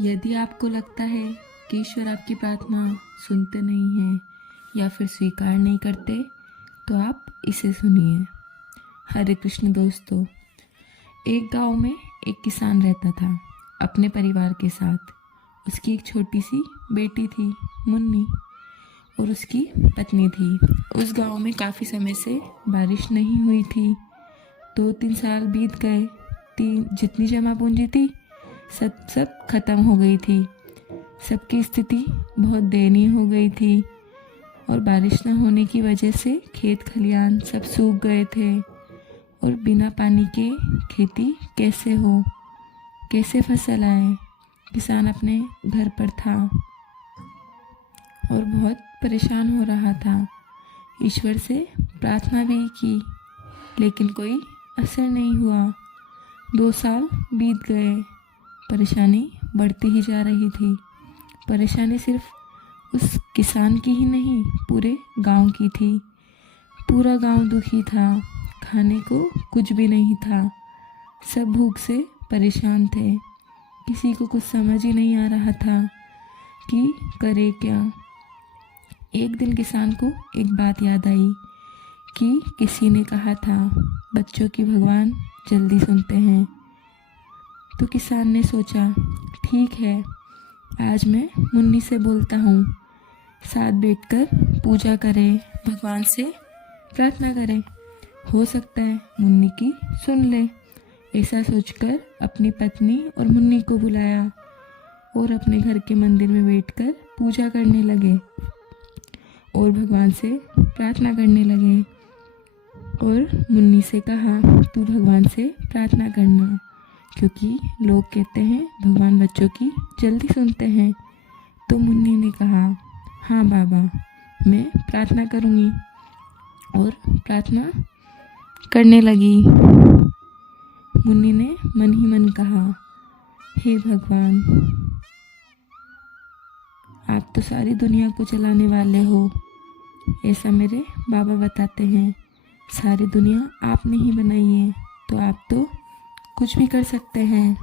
यदि आपको लगता है कि ईश्वर आपकी प्रार्थना सुनते नहीं हैं या फिर स्वीकार नहीं करते, तो आप इसे सुनिए। हरे कृष्ण दोस्तों, एक गांव में एक किसान रहता था अपने परिवार के साथ। उसकी एक छोटी सी बेटी थी, मुन्नी, और उसकी पत्नी थी। उस गांव में काफ़ी समय से बारिश नहीं हुई थी। 2-3 साल बीत गए। जितनी जमा पूंजी थी सब खत्म हो गई थी। सबकी स्थिति बहुत दयनीय हो गई थी और बारिश न होने की वजह से खेत खलियान सब सूख गए थे। और बिना पानी के खेती कैसे हो, कैसे फसल आए। किसान अपने घर पर था और बहुत परेशान हो रहा था। ईश्वर से प्रार्थना भी की, लेकिन कोई असर नहीं हुआ। 2 साल बीत गए। परेशानी बढ़ती ही जा रही थी। परेशानी सिर्फ उस किसान की ही नहीं, पूरे गांव की थी। पूरा गांव दुखी था। खाने को कुछ भी नहीं था। सब भूख से परेशान थे। किसी को कुछ समझ ही नहीं आ रहा था कि करे क्या। एक दिन किसान को एक बात याद आई कि किसी ने कहा था, बच्चों की भगवान जल्दी सुनते हैं। तो किसान ने सोचा, ठीक है, आज मैं मुन्नी से बोलता हूँ, साथ बैठकर पूजा करें, भगवान से प्रार्थना करें। हो सकता है मुन्नी की सुन ले। ऐसा सोचकर अपनी पत्नी और मुन्नी को बुलाया और अपने घर के मंदिर में बैठकर पूजा करने लगे और भगवान से प्रार्थना करने लगे। और मुन्नी से कहा, तू भगवान से प्रार्थना करना, क्योंकि लोग कहते हैं भगवान बच्चों की जल्दी सुनते हैं। तो मुन्नी ने कहा, हाँ बाबा, मैं प्रार्थना करूँगी। और प्रार्थना करने लगी। मुन्नी ने मन ही मन कहा, हे भगवान, आप तो सारी दुनिया को चलाने वाले हो। ऐसा मेरे बाबा बताते हैं। सारी दुनिया आपने ही बनाई है, तो आप तो कुछ भी कर सकते हैं।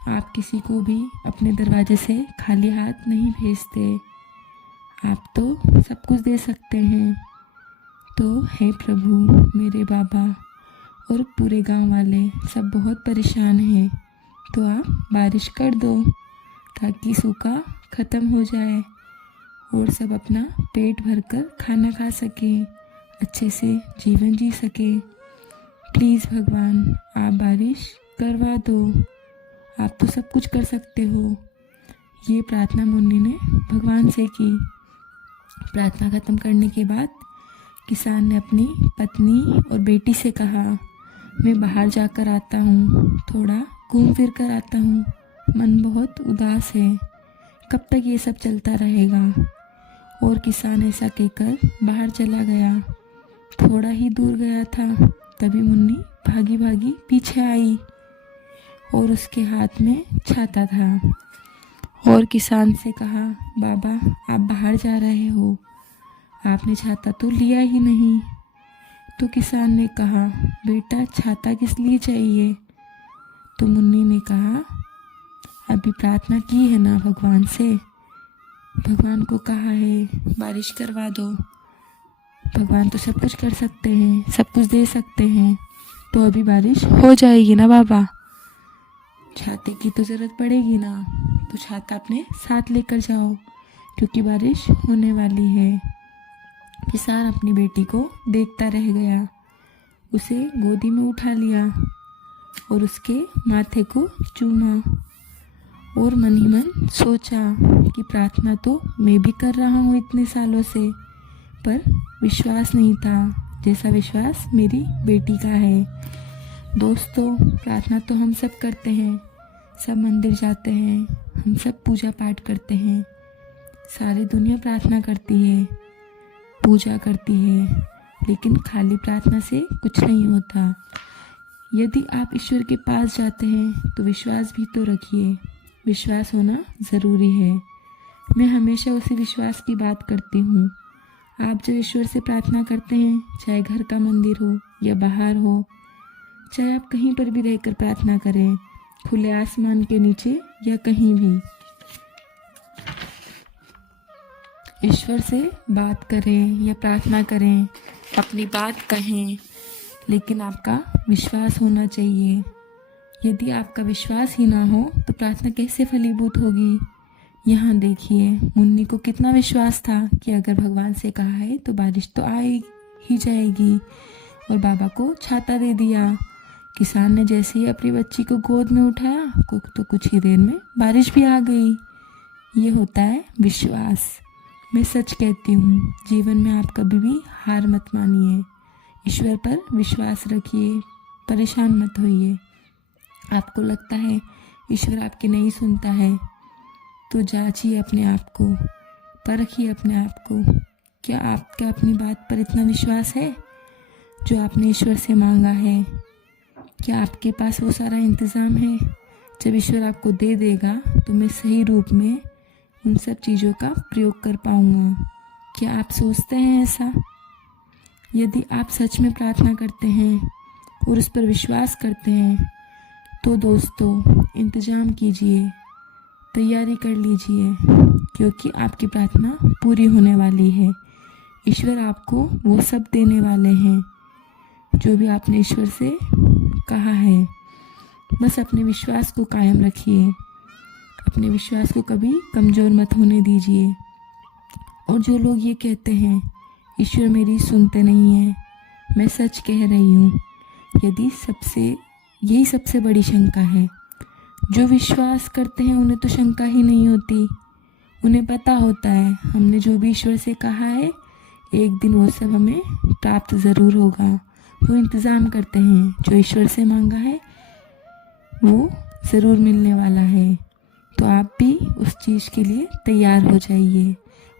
आप किसी को भी अपने दरवाजे से खाली हाथ नहीं भेजते। आप तो सब कुछ दे सकते हैं। तो हे प्रभु, मेरे बाबा और पूरे गांव वाले सब बहुत परेशान हैं, तो आप बारिश कर दो ताकि सूखा ख़त्म हो जाए और सब अपना पेट भरकर खाना खा सके, अच्छे से जीवन जी सके। प्लीज़ भगवान, आप बारिश करवा दो। आप तो सब कुछ कर सकते हो। ये प्रार्थना मुन्नी ने भगवान से की। प्रार्थना ख़त्म करने के बाद किसान ने अपनी पत्नी और बेटी से कहा, मैं बाहर जाकर आता हूँ, थोड़ा घूम फिर कर आता हूँ। मन बहुत उदास है, कब तक ये सब चलता रहेगा। और किसान ऐसा कहकर बाहर चला गया। थोड़ा ही दूर गया था, तभी मुन्नी भागी भागी पीछे आई और उसके हाथ में छाता था। और किसान से कहा, बाबा, आप बाहर जा रहे हो, आपने छाता तो लिया ही नहीं। तो किसान ने कहा, बेटा, छाता किस लिए चाहिए। तो मुन्नी ने कहा, अभी प्रार्थना की है ना भगवान से, भगवान को कहा है बारिश करवा दो। भगवान तो सब कुछ कर सकते हैं, सब कुछ दे सकते हैं, तो अभी बारिश हो जाएगी ना बाबा। छाते की तो ज़रूरत पड़ेगी ना, तो छाता अपने साथ लेकर जाओ, क्योंकि बारिश होने वाली है। किसान अपनी बेटी को देखता रह गया। उसे गोदी में उठा लिया और उसके माथे को चूमा और मन ही मन सोचा कि प्रार्थना तो मैं भी कर रहा हूँ इतने सालों से, पर विश्वास नहीं था जैसा विश्वास मेरी बेटी का है। दोस्तों, प्रार्थना तो हम सब करते हैं, सब मंदिर जाते हैं, हम सब पूजा पाठ करते हैं, सारी दुनिया प्रार्थना करती है, पूजा करती है, लेकिन खाली प्रार्थना से कुछ नहीं होता। यदि आप ईश्वर के पास जाते हैं तो विश्वास भी तो रखिए। विश्वास होना ज़रूरी है। मैं हमेशा उसी विश्वास की बात करती हूँ। आप जो ईश्वर से प्रार्थना करते हैं, चाहे घर का मंदिर हो या बाहर हो, चाहे आप कहीं पर भी रहकर प्रार्थना करें, खुले आसमान के नीचे या कहीं भी। ईश्वर से बात करें या प्रार्थना करें, अपनी बात कहें, लेकिन आपका विश्वास होना चाहिए। यदि आपका विश्वास ही ना हो तो प्रार्थना कैसे फलीभूत होगी। यहाँ देखिए, मुन्नी को कितना विश्वास था कि अगर भगवान से कहा है तो बारिश तो आ ही जाएगी, और बाबा को छाता दे दिया। किसान ने जैसे ही अपनी बच्ची को गोद में उठाया तो कुछ ही देर में बारिश भी आ गई। ये होता है विश्वास। मैं सच कहती हूँ, जीवन में आप कभी भी हार मत मानिए। ईश्वर पर विश्वास रखिए, परेशान मत होइए। आपको लगता है ईश्वर आपकी नहीं सुनता है तो जांचिए अपने आप को, परखिए अपने आप को। क्या आपका अपनी बात पर इतना विश्वास है जो आपने ईश्वर से मांगा है? क्या आपके पास वो सारा इंतज़ाम है? जब ईश्वर आपको दे देगा तो मैं सही रूप में उन सब चीज़ों का प्रयोग कर पाऊँगा। क्या आप सोचते हैं ऐसा? यदि आप सच में प्रार्थना करते हैं और उस पर विश्वास करते हैं तो दोस्तों इंतज़ाम कीजिए, तैयारी कर लीजिए, क्योंकि आपकी प्रार्थना पूरी होने वाली है। ईश्वर आपको वो सब देने वाले हैं जो भी आपने ईश्वर से कहा है। बस अपने विश्वास को कायम रखिए, अपने विश्वास को कभी कमज़ोर मत होने दीजिए। और जो लोग ये कहते हैं ईश्वर मेरी सुनते नहीं है, मैं सच कह रही हूँ, यही सबसे बड़ी शंका है। जो विश्वास करते हैं उन्हें तो शंका ही नहीं होती। उन्हें पता होता है हमने जो भी ईश्वर से कहा है एक दिन वो सब हमें प्राप्त ज़रूर होगा। वो इंतज़ाम करते हैं, जो ईश्वर से मांगा है वो ज़रूर मिलने वाला है। तो आप भी उस चीज़ के लिए तैयार हो जाइए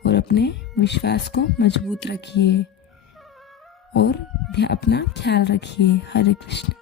और अपने विश्वास को मजबूत रखिए और अपना ख्याल रखिए। हरे कृष्ण।